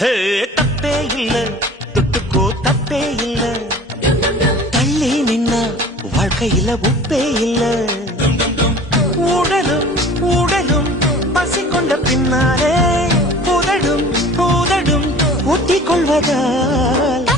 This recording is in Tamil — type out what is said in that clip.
தப்பே இல்ல தொட்டுக்கோ தப்பே இல்ல தள்ளி நின்னா வாழ்க்கையில உப்பே இல்ல உடலும் உடலும் பசி கொண்ட பின்னாலே உதடும் உதடும் ஊட்டிக் கொள்வதால்